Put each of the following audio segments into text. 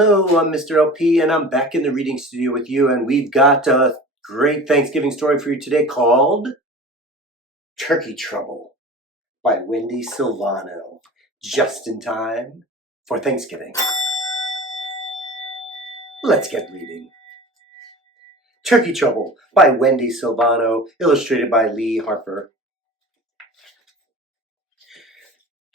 Hello, I'm Mr. LP, and I'm back in the reading studio with you, and we've got a great Thanksgiving story for you today called Turkey Trouble by Wendi Silvano, just in time for Thanksgiving. Let's get reading. Turkey Trouble by Wendi Silvano, illustrated by Lee Harper.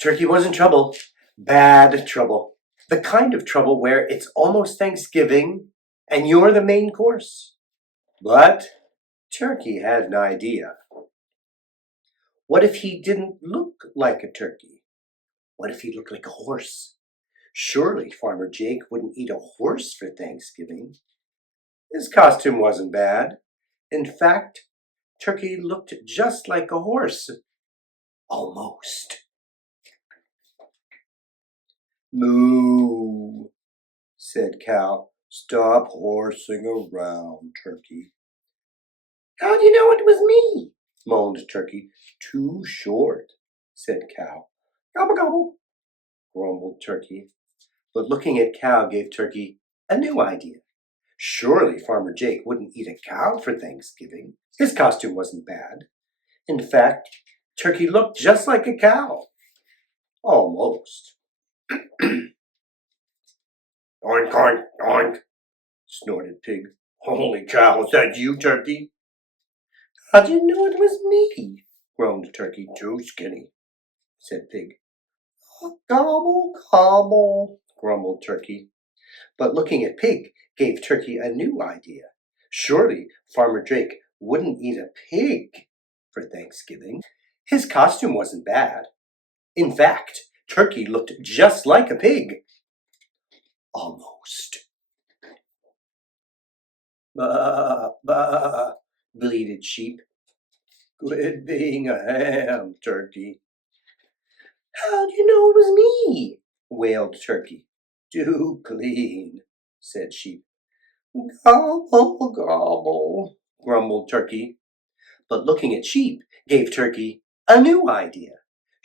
Turkey was in trouble, bad trouble. The kind of trouble where it's almost Thanksgiving and you're the main course. But Turkey had an idea. What if he didn't look like a turkey? What if he looked like a horse? Surely Farmer Jake wouldn't eat a horse for Thanksgiving. His costume wasn't bad. In fact, Turkey looked just like a horse. Almost. Moo, said Cow. Stop horsing around, Turkey. How do you know it was me? Moaned Turkey. Too short, said Cow. Gobble, gobble, grumbled Turkey. But looking at Cow gave Turkey a new idea. Surely Farmer Jake wouldn't eat a cow for Thanksgiving. His costume wasn't bad. In fact, Turkey looked just like a cow. Almost. Oink, oink, oink, snorted Pig. Holy cow, is that you, Turkey? How'd you know it was me? Groaned Turkey. Too skinny, said Pig. Gobble, gobble, grumbled Turkey. But looking at Pig gave Turkey a new idea. Surely Farmer Jake wouldn't eat a pig for Thanksgiving. His costume wasn't bad. In fact, Turkey looked just like a pig. Almost. Bah, bah, bleated Sheep. Quit being a ham, Turkey. How do you know it was me? Wailed Turkey. Too clean, said Sheep. Gobble, gobble, grumbled Turkey. But looking at Sheep gave Turkey a new idea.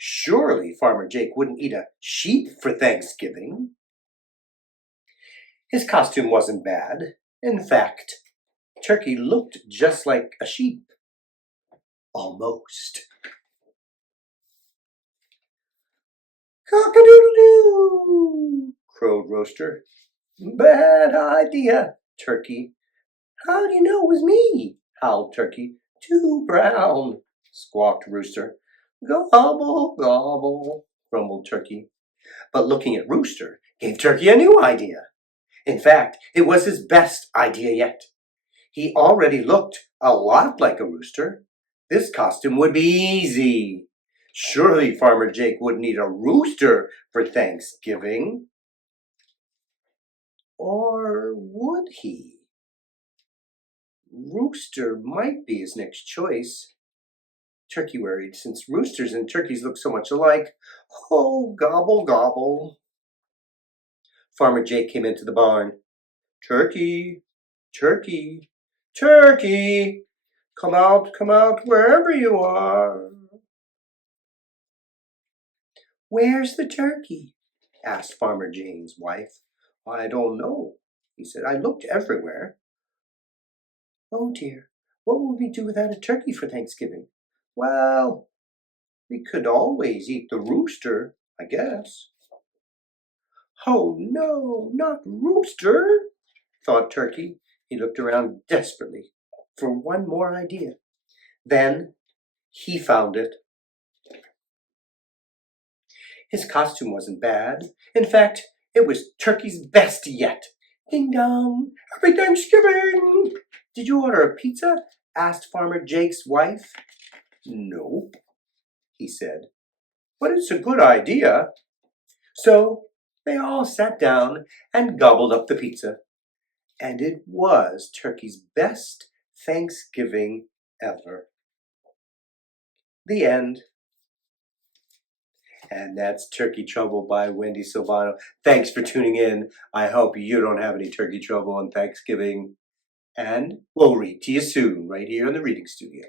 Surely Farmer Jake wouldn't eat a sheep for Thanksgiving. His costume wasn't bad. In fact, Turkey looked just like a sheep. Almost. Cock-a-doodle-doo, crowed Rooster. Bad idea, Turkey. How do you know it was me? Howled Turkey. Too brown, squawked Rooster. Gobble, gobble, grumbled Turkey. But looking at Rooster gave Turkey a new idea. In fact, it was his best idea yet. He already looked a lot like a rooster. This costume would be easy. Surely Farmer Jake wouldn't eat a rooster for Thanksgiving. Or would he? Rooster might be his next choice. Turkey worried, since roosters and turkeys look so much alike. Oh, gobble, gobble. Farmer Jake came into the barn. Turkey, Turkey, Turkey, come out, wherever you are. Where's the turkey? Asked Farmer Jane's wife. I don't know, he said. I looked everywhere. Oh dear, what will we do without a turkey for Thanksgiving? Well, we could always eat the rooster, I guess. Oh no, not Rooster, thought Turkey. He looked around desperately for one more idea. Then he found it. His costume wasn't bad. In fact, it was Turkey's best yet. Ding dong, happy Thanksgiving! Did you order a pizza? Asked Farmer Jake's wife. Nope, he said. But it's a good idea. So they all sat down and gobbled up the pizza. And it was Turkey's best Thanksgiving ever. The end. And that's Turkey Trouble by Wendi Silvano. Thanks for tuning in. I hope you don't have any turkey trouble on Thanksgiving. And we'll read to you soon, right here in the reading studio.